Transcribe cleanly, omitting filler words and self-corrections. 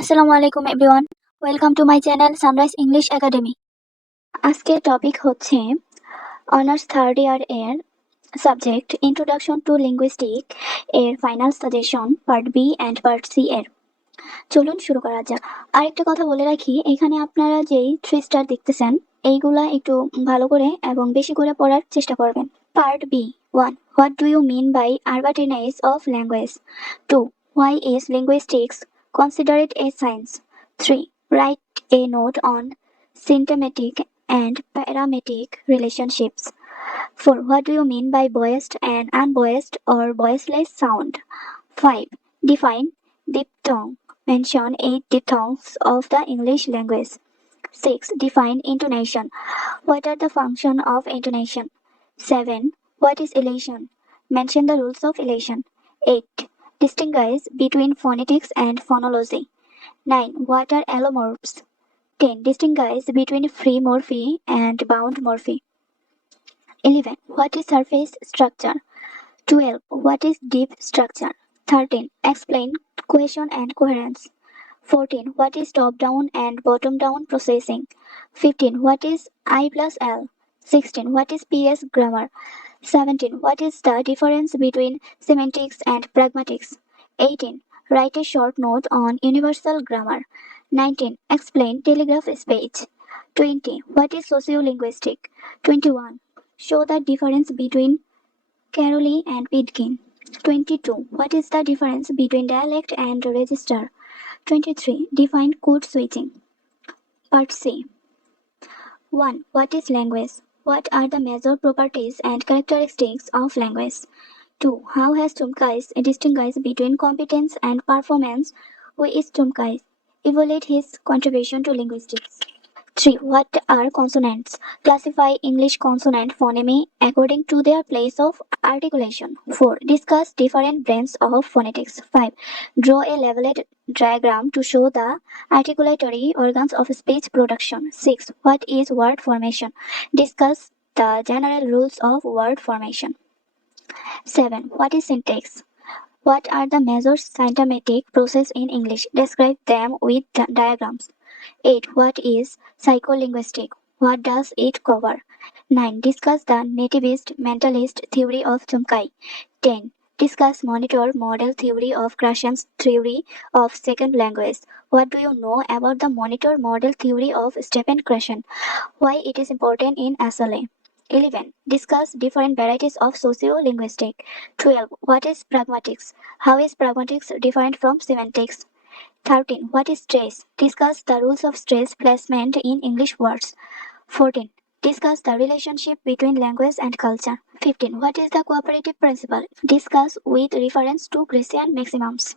আসসালামু আলাইকুম everyone, welcome to my channel Sunrise English Academy. আজকের টপিক হচ্ছে অনার্স থার্ড ইয়ার এর সাবজেক্ট ইন্ট্রোডাকশন টু লিঙ্গুইস্টিক এর final suggestion part B and part C এর। চলুন শুরু করা যাক। আরেকটা কথা বলে রাখি, এখানে আপনারা যেই 3 স্টার দেখতেছেন এইগুলা একটু ভালো করে এবং বেশি করে পড়ার চেষ্টা করবেন। Part B 1. What do you mean by arbitrariness of language? 2. Why is linguistics considered a science? 3. Write a note on syntagmatic and paradigmatic relationships. 4. What do you mean by voiced and unvoiced or voiceless sound? 5. Define diphthong. Mention 8 diphthongs of the English language. 6. Define intonation. What are the functions of intonation? 7. What is elision? Mention the rules of elision. 8. Distinguish between phonetics and phonology. 9. What are allomorphs? 10. Distinguish between free morphe and bound morphe. 11. What is surface structure? 12. What is deep structure? 13. Explain cohesion and coherence. 14. What is top-down and bottom-down processing? 15. What is I plus L? 16. What is PS grammar? 17. What is the difference between semantics and pragmatics? 18. Write a short note on universal grammar. 19. Explain telegraph speech. 20. What is sociolinguistic? 21. Show the difference between Caroli and Pitkin. 22. What is the difference between dialect and register? 23. Define code switching. Part C. 1. What is language? What are the major properties and characteristics of language? 2. How has Tumkais distinguished between competence and performance? Who is Tumkais? Evaluate his contribution to linguistics. 3. What are consonants? Classify English consonant phoneme according to their place of articulation. 4. Discuss different branches of phonetics. 5. Draw a leveled diagram to show the articulatory organs of speech production. 6. What is word formation? Discuss the general rules of word formation. 7. What is syntax? What are the major syntagmatic processes in English? Describe them with diagrams. 8. What is psycholinguistic? What does it cover? 9. Discuss the nativist mentalist theory of Tumkai. 10. Discuss monitor model theory of Krashen's theory of second language. What do you know about the monitor model theory of Stephen Krashen? Why it is important in SLA? 11. Discuss different varieties of sociolinguistic. 12. What is pragmatics? How is pragmatics different from semantics? 13. What is stress? Discuss the rules of stress placement in English words. 14. Discuss the relationship between language and culture. 15. What is the cooperative principle? Discuss with reference to Grecian maximums.